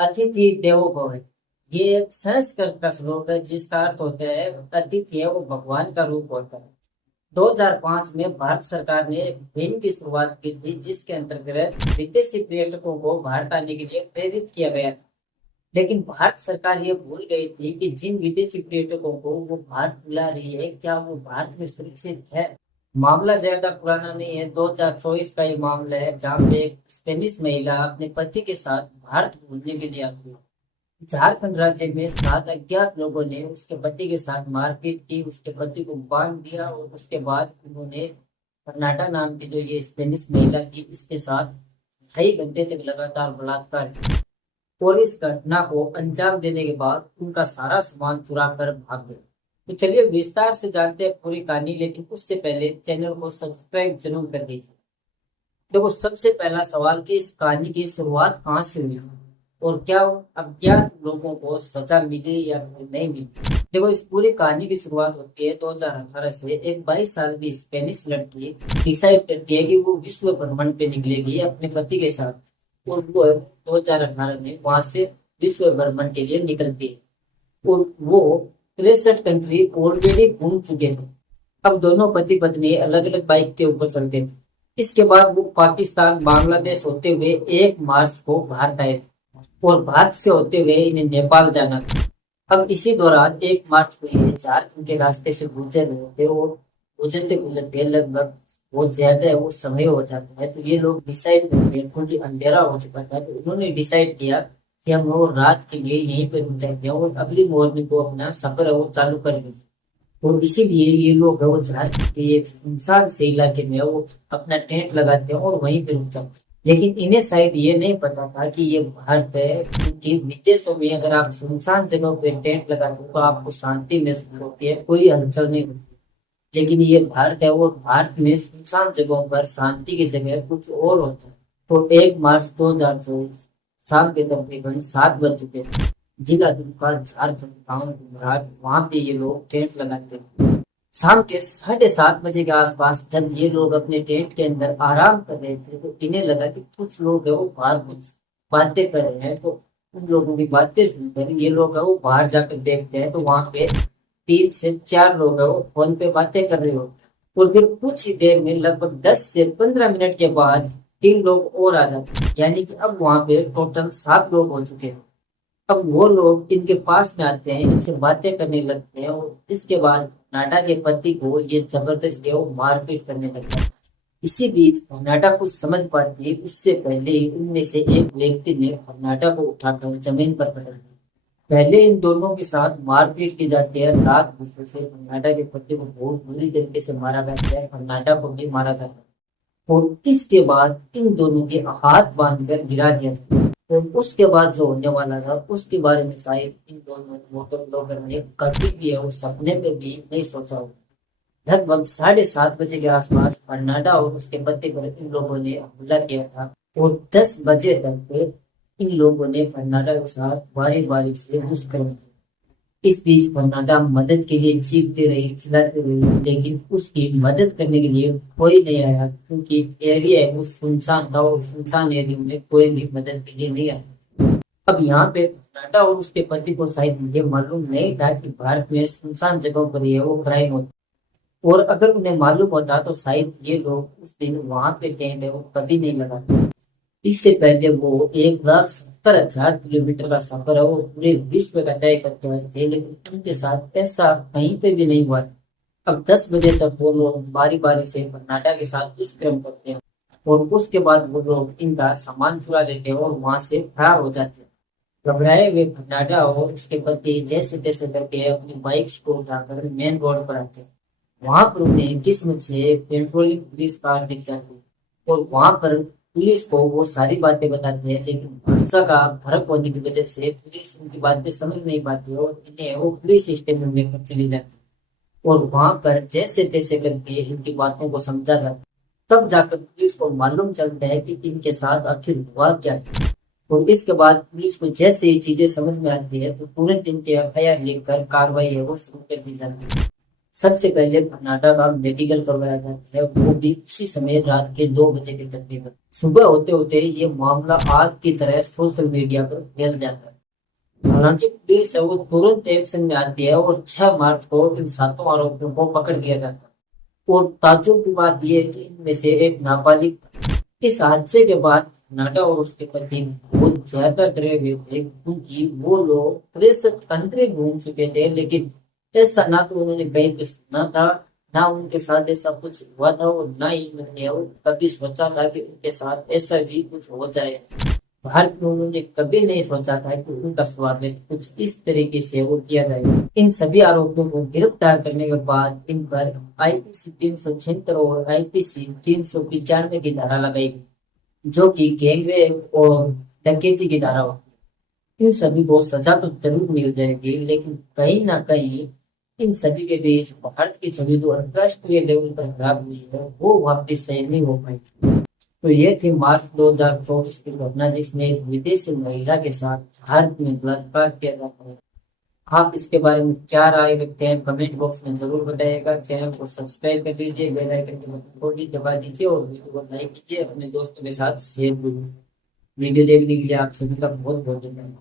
अतिथि देवो भव। ये एक संस्कृत का श्लोक है जिसका अर्थ होता है अतिथि है वो भगवान का रूप होता है। 2005 में भारत सरकार ने एक मुहिम की शुरुआत की थी जिसके अंतर्गत विदेशी पर्यटकों को भारत आने के लिए प्रेरित किया गया था। लेकिन भारत सरकार ये भूल गई थी कि जिन विदेशी पर्यटकों को वो भारत बुला रही है क्या वो भारत में सुरक्षित है। मामला ज्यादा पुराना नहीं है, 2024 का ये मामला है जहाँ पे एक स्पेनिश महिला अपने पति के साथ भारत घूमने के लिए आती है। झारखंड राज्य में 7 अज्ञात लोगों ने उसके पति के साथ मारपीट की, उसके पति को बांध दिया और उसके बाद उन्होंने कर्नाटा नाम की जो ये स्पेनिश महिला थी इसके साथ 2.5 घंटे तक लगातार बलात्कार किया। और इस घटना को अंजाम देने के बाद उनका सारा सामान चुरा कर भाग गए। तो चलिए विस्तार से जानते हैं पूरी कहानी, लेकिन उससे पहले चैनल को सब्सक्राइब जरूर कर दीजिए। देखो सबसे पहला सवाल कि इस कहानी की शुरुआत कहाँ से हुई और क्या अज्ञात लोगों को सजा मिली या फिर नहीं मिली। देखो इस पूरी कहानी की शुरुआत होती है 2018 से। एक 22 साल की स्पेनिश लड़की डिसाइड करती है कि वो विश्व भ्रमण पे निकलेगी अपने पति के साथ और वो 2018 में वहां से विश्व भ्रमण के लिए निकलती है और वो 63 कंट्री ऑलरेडी घूम चुके थे। अब दोनों पति पत्नी अलग अलग बाइक के ऊपर चलते थे। इसके बाद वो पाकिस्तान बांग्लादेश होते हुए 1 मार्च को भारत आए थे और भारत से होते हुए इन्हें नेपाल जाना था। अब इसी दौरान 1 मार्च को ये झारखंड के रास्ते से गुजर रहे थे और गुजरते गुजरते लगभग बहुत ज्यादा है वो समय हो जाता है। तो ये लोग डिसाइड करते हैं क्योंकि अंधेरा हो चुका था, तो उन्होंने डिसाइड किया कि हम वो रात के लिए यहीं पर रुक जाएंगे और अगली मॉर्निंग को अपना सफर है वो चालू कर देंगे। और इसीलिए ये लोग है वो झारखंड के एक सुनसान से इलाके में वो अपना टेंट लगाते हैं और वहीं पे रुक जाते हैं। लेकिन इन्हें शायद ये नहीं पता था कि ये भारत है, क्योंकि विदेशों में अगर आप सुनसान जगहों पे टेंट लगाते हो तो आपको शांति महसूस होती है, कोई हलचल नहीं होती। लेकिन ये भारत है वो भारत में सुनसान जगहों पर शांति की जगह कुछ और होता है। तो 1 मार्च 2024 शाम के तकरीबन 7 बज चुके थे। जिला दुमका झारखंड गाँव घुमराट, वहां पे ये लोग टेंट लगाते हैं। शाम के 7:30 बजे के आसपास जब ये लोग अपने टेंट के अंदर आराम कर रहे थे तो इन्हें लगा कि कुछ लोग है वो बाहर कुछ बातें कर रहे हैं। तो उन लोगों की बातें सुनकर ये लोग है वो बाहर जाकर देखते हैं तो वहां पे 3 से 4 लोग है वो फोन पे बातें कर रहे हो। और फिर कुछ ही देर में लगभग 10 से 15 मिनट के बाद 3 लोग और आ जाते हैं, यानी कि अब वहां पे टोटल 7 लोग हो चुके हैं। अब वो लोग इनके पास में आते हैं, इनसे बातें करने लगते हैं और इसके बाद नाडा के पति को ये जबरदस्ती वो मारपीट करने लगता है। इसी बीच नाडा कुछ समझ पाती है, उससे पहले ही उनमें से एक व्यक्ति ने नाडा को उठाकर जमीन पर पटक दिया। पहले इन दोनों के साथ मारपीट की जाती है। रात गुस्से से कर्नाटक के पति को बहुत बुरी तरीके से मारा जाता है, कर्नाटक को भी मारा जाता है और इसके बाद इन दोनों के हाथ बांधकर गिरा दिया जाता है। और उसके बाद जो होने वाला था उसके बारे में शायद इन दोनों मोटर ब्लॉगर ने कभी भी है वो सपने में भी नहीं सोचा होगा। लगभग 7:30 बजे के आसपास कर्नाटक और उसके पति पर इन लोगों ने हमला किया था और 10 बजे तक इन लोगों ने कर्नाटक के साथ बारी बारी से दुष्कर्म किया। इस बीच कर्नाटक मदद के लिए चीखते रही चिल्लाते रही, लेकिन उसकी मदद करने के लिए कोई नहीं आया क्योंकि एरिया है वो सुनसान था और सुनसान एरिया में कोई भी मदद के लिए नहीं आया। अब यहाँ पे कर्नाटक और उसके पति को शायद ये मालूम नहीं था कि भारत में सुनसान जगहों पर ये वो क्राइम होता, और अगर उन्हें मालूम होता तो शायद ये लोग उस दिन वहां पे टेंट है वो कभी नहीं लगाते। इससे पहले वो 1,70,000 किलोमीटर का सफर है वो पूरे विश्व का तय करते हुए थे, लेकिन उनके साथ ऐसा कहीं पे भी नहीं हुआ। अब 10 बजे तक वो लोग बारी बारी से कर्नाटक के साथ दुष्कर्म करते हैं और उसके बाद वो लोग इनका सामान चुरा लेते हैं और वहां से फरार हो जाते हैं। घबराए हुए कर्नाटक और उसके पति जैसे तैसे करके अपनी बाइक को उठाकर मेन रोड पर आते हैं। वहां पर उन्हें किस्मत से पेट्रोलिंग पुलिस कार दिख जाती है और वहां पर पुलिस को वो सारी बातें बताते हैं, लेकिन भाषा का फर्क होने की वजह से पुलिस उनकी बातें समझ नहीं पाती और इन्हें वो पुलिस स्टेशन में लेकर चली जाती है और वहां पर जैसे तैसे करके इनकी बातों को समझा जाता है। तब जाकर पुलिस को मालूम चलता है कि इनके साथ आखिर हुआ क्या है। और इसके बाद पुलिस को जैसे ये चीजें समझ में आती है तो तुरंत इनके एफआईआर लेकर कार्रवाई है वो शुरू कर दी जाती है। सबसे पहले नाटा का मेडिकल करवाया जाता है, वो भी उसी समय रात के 2 बजे के तकरीबन। सुबह होते होते ये मामला आग की तरह सोशल मीडिया पर फैल जाता है। हालांकि पुलिस है वो तुरंत एक्शन में आती है और 6 मार्च को इन 7 आरोपियों को पकड़ लिया जाता है। और ताज्जुब की बात यह है कि इनमें से एक नाबालिग था। इस हादसे के बाद नाटा और उसके पति बहुत ज्यादा डरे हुए थे, क्योंकि वो लोग 63 कंट्री घूम चुके थे, लेकिन ऐसा ना तो उन्होंने कहीं पे सुना था, ना उनके साथ ऐसा कुछ हुआ था, और ना ही उन्होंने वो कभी सोचा था कि उनके साथ ऐसा भी कुछ हो जाए। भारत में उन्होंने कभी नहीं सोचा था कि उनका स्वागत कुछ इस तरीके से वो किया जाएगा। इन सभी आरोपियों को गिरफ्तार करने के बाद इन पर आईपीसी 376 और आईपीसी 395 की धारा लगाई गई, जो कि गैंगरेप और डकैती की धारा होती है। इन सभी को सजा तो जरूर मिल जाएगी, लेकिन कहीं ना कहीं इन सभी के बीच भारत की छवि जो अंतर्राष्ट्रीय लेवल पर खराब हुई है वो वापस सही नहीं हो पाई। तो ये थी मार्च 2024 की घटना, जिसमें एक विदेशी महिला के साथ भारत में बलात्कार किया जाता है। आप इसके बारे में क्या राय रखते हैं कमेंट बॉक्स में जरूर बताइएगा। चैनल को सब्सक्राइब कर लीजिए, बेल आइकन के बटन को भी दबा दीजिए और वीडियो को लाइक कीजिए, अपने दोस्तों के साथ शेयर कीजिए। वीडियो देखने के लिए आप सभी का बहुत बहुत धन्यवाद।